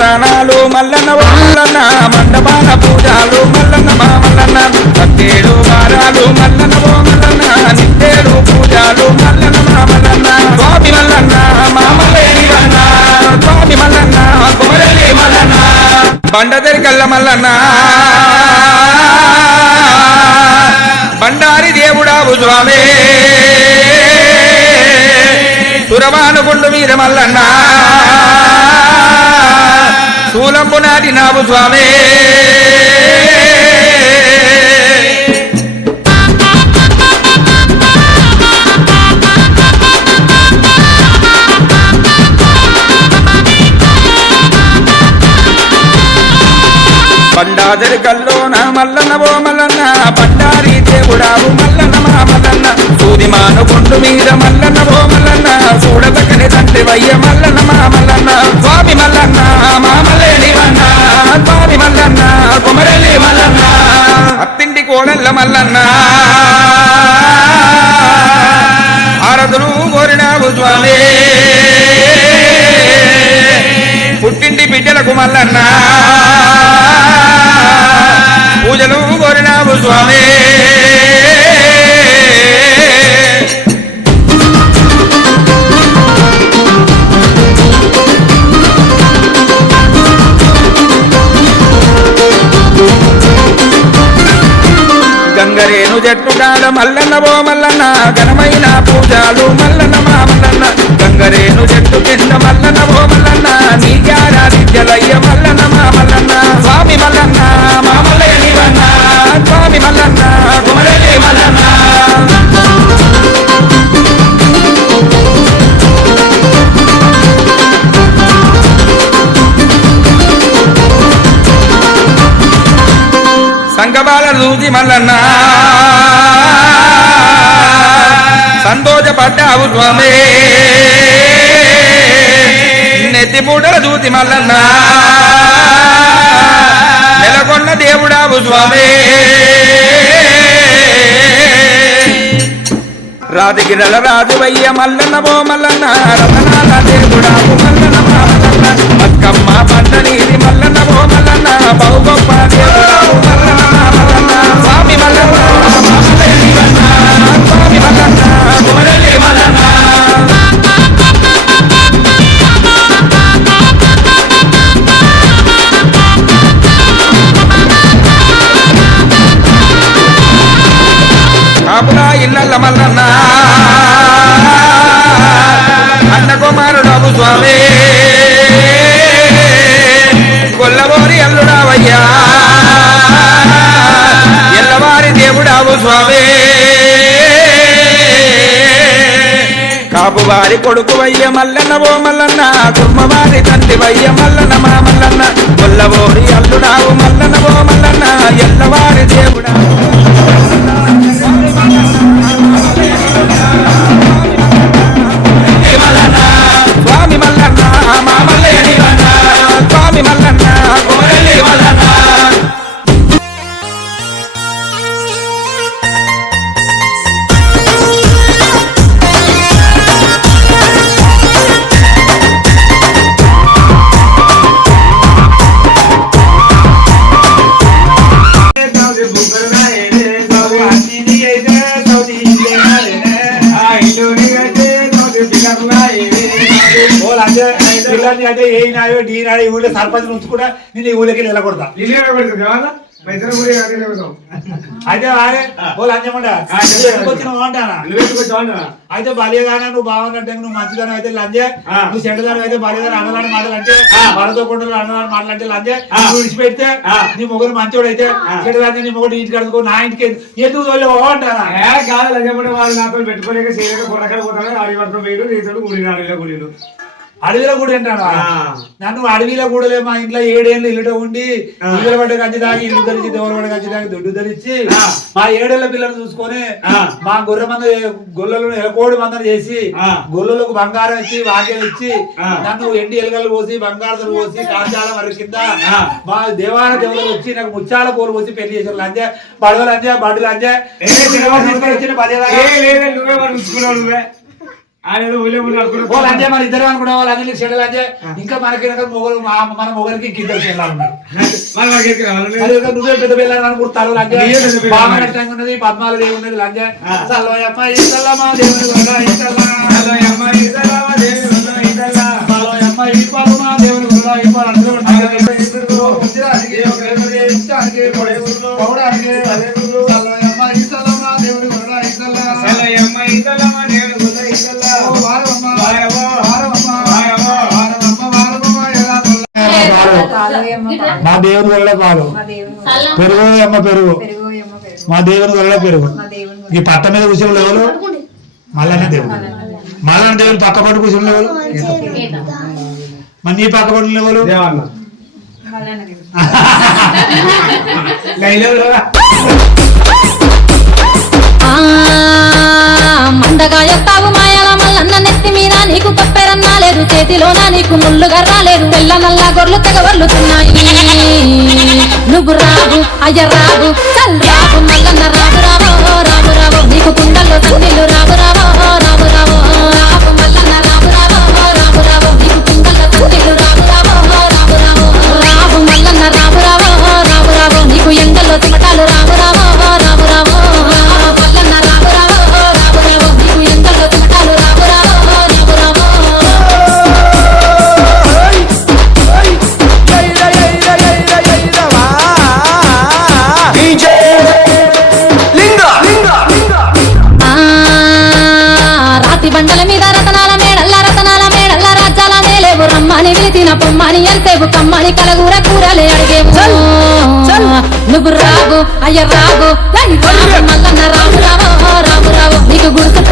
దానాలు మల్లన్న ఓ మల్లన్న మండపాల పూజాలు మల్లన్న మా మల్లన్న సత్తేడు వారాలు మల్లన్న ఓ మల్లన్న నిత్తేడు పూజాలు మల్లన్న మా మల్లన్న స్వామి మల్లన్న మామలేని వన్న స్వామి మల్లన్న కుమరలి మల్లన్న బండదరి కల్ల మల్లన్న బండారి దేవుడావు స్వామి సురమానుగుండు వీర మల్లన్న శూలంబు నాటినావు స్వామి బండాదరి కల్లోన మల్లన్న ఓ మల్లన్న బండారి దేవుడావు మల్లన్న మా మల్లన్న సూదిమాను గుండు మీద మల్లన్న ఓ మల్లన్న చూడదక్కని తండ్రి వయ్య మల్లన్న మా మల్లన్న స్వామి మల్లన్న మామలేని వన్న స్వామి మల్లన్న కుమరలి మల్లన్న అత్తింటి కోడళ్ళ మల్లన్న ఆరదులు కోరినావు స్వామి పుట్టింటి బిడ్డలకు మల్లన్న పూజలు కోరినావు స్వామి గంగరేను జట్టు కాడ మల్లన్న ఓ మల్లన్న ఘనమైన పూజలు మల్లన్న మా మల్లన్న గంగరేను జట్టు కింద మల్లన్న ఓ మల్లన్న నీకారాధిత్యలయ్య మల్లన్న మా మల్లన్న స్వామి మల్లన్న మామలేని వన్న స్వామి మల్లన్న కుమరలి మల్లన్న సంగబాల దూది మల్లన్న సంతోషపడ్డావు స్వామి నెత్తిపూటల దూతి మల్లన్న నెలకొన్న దేవుడావు స్వామి రాజగిరల రాజువయ్య మల్లన్న ఓ మల్లన్న రతనాల దేవుడావు మల్లన్న మా మల్లన్న బతుకమ్మ పంట నీది మల్లన్న ఓ మల్లన్న బహు గొప్ప దేవుడావు మల్లన్న మా మల్లన్న స్వామి మల్లన్న మామలేని వన్న స్వామి మల్లన్న కుమరలి మల్లన్న కాపులా ఇళ్ళ మల్లన్న అన్న కుమారుడావు స్వామి గొల్లబోరి అల్లుడావయ్యా ఎల్లవారి దేవుడావు స్వామి కాపువారి కొడుకు వయ్య మల్లన్న ఓ మల్లన్న కుమ్మవారి తండ్రి వయ్య మల్లన్న మా మల్లన్న గొల్లబోరి అల్లుడావు మల్లన్న ఓ మల్లన్న ఎల్లవారి దేవుడావు స్వామి మల్లన్న మామలేని వన్న స్వామి మల్లన్న కుమరలి మల్లన్న అంటే ఏ నాయో డీ నాడు ఈ ఊళ్ళో సర్పంచ్ నుంచి కూడా నేను ఈ ఊళ్ళకి వెళ్ళకూడదా అయితే వాళ్ళు అంజమంట అంటానా అయితే బలియదానా నువ్వు బాగున్నట్టే నువ్వు మంచిదానం అయితే లంజే నువ్వు చెడ్డదానం అయితే బలియదానం అన్నదాని మాటలు అంటే వరతో కొండలు అన్నదాని మాటలు అంటే లంజే నువ్వు విడిచిపెడితే నీ మొగుడు మంచోడు అయితే చెడ్డదాన్ని నీ మొగుడు ఇంటికి కడుకో నా ఇంటికి ఎందుకు అంటానా కాదు లంజమంటే వాళ్ళు నాతో పెట్టుకోలేక చేయలేక కొరకలు పోతాను ఆడిపడతాం వేడు రీతులు గుడినాడు గుడిలు అడవిలో కూడా ఏంటాను నన్ను అడవిలో కూడా మా ఇంట్లో 7 ఏళ్ళు ఇల్లుట ఉండి ఇల్లు పడ్డ గంజి దాగి ఇల్లు ధరించి దేవుడు పడ్డ గంజి దాగి దుడ్డు ధరించి మా 7 ఏళ్ల పిల్లలు చూసుకొని మా గొర్రె మంద గొల్లలను ఎలకోడి మందం చేసి గొల్లలకు బంగారం ఇచ్చి వాక్యం ఇచ్చి నన్ను ఎండి ఎలుకలు పోసి బంగారం పోసి కాంచాల మరి కింద మా దేవాల దేవుళ్ళు వచ్చి నాకు ముచ్చాల పూలు పోసి పెళ్లి చేశారు లంజే బడవలు అంజా బడ్డలు అంజా వచ్చిన 10 నువ్వే ఆడేదో ఊళ్ళో ఓ అనుకున్నా లంజే మన ఇద్దరు అనుకున్నా వాళ్ళు అందరినీ చెడు లంజే ఇంకా మనకి మొగలు మన మొగలికి ఇద్దరు పిల్లలు ఉన్నారు మరి మాకు ఎక్కడ రావాలి? అది ఒక నువ్వే పెద్ద పిల్లలు అనుకుంటారు లంజే నీవే పెద్ద పిల్ల. బాగా నష్టంగా ఉన్నది పద్మాలు దేవి ఉన్నది లంజే సల్లోయమ్మ ఈసల్లమ్మ దేవుని వల్ల ఈసల్లా అమ్మ ఇద్దరమ్మ దేవుని వల్ల ఇద్దరా. సల్లోయమ్మ ఈ పద్మ దేవుని వల్ల ఈ పద్మ అందరూ ఉంటారు. ఉద్రానికి, ఉచ్చానికి, పౌడానికి, సల్లోయమ్మ ఈసల్లమ్మ దేవుని వల్ల ఈసల్లా అమ్మ ఇద్దరమ్మ దేవుని వల్ల ఇద్దరా. ఓ వారవమ్మ వారవ్వ. వారవమ్మ వారవ్వ. వారవమ్మ వారవమ్మ ఎలా మా దేవుని వల్ల పాలు పెరుగు అమ్మ పెరుగు మా దేవుని వల్ల పెరుగు ఈ పట్ట మీద కూర్చోలు ఎవరు మల్లన్న దేవుడు మల్లన్న దేవుని పక్క పట్టు కూర్చోలు ఎవరు మరి నీ పక్క పట్టులు ఎవరు దేవన్న గైలెవరు? మందగా ఎత్తావు మాయాల మల్లన్న నెత్తి మీద నీకు కొప్పెరన్నా లేదు చేతిలోనా నీకు ముళ్ళుగా రాలేదు తెల్ల నల్ల గొర్రెలు తెగవర్లుతున్నాయి నువ్వు రావు అయ్య రావు చల్ రావు మల్లన్న రావు రావో రావు రావో నీకు కుండల్లో తన్నీళ్ళు రావు రావో రావు రావో రావు మల్లన్న రావు రావో రావు రావో నీకు కుండల్లో తన్నీళ్ళు రావు రావో రావు రావో రావు మల్లన్న రావు రావో రావు రావో నీకు ఎండల్లో తిమటాలు రావు రావో రావు రావో రావు మల్లన్న రావు రావో రావు రావో నీకు ఎండల్లో తిమటాలు రావు రావో రావు రావో రాతి బండల మీద రతనాల మేడల్ల రాజ్యాల మేలేవు రమ్మని విలిచిన పొమ్మని ఎంతేవు కమ్మని కలగూర కూరలే అడిగేవు నువ్వు రావు అయ్య రావు మల్లన్న రావు రావో రావు రావో నీకు గుర్తు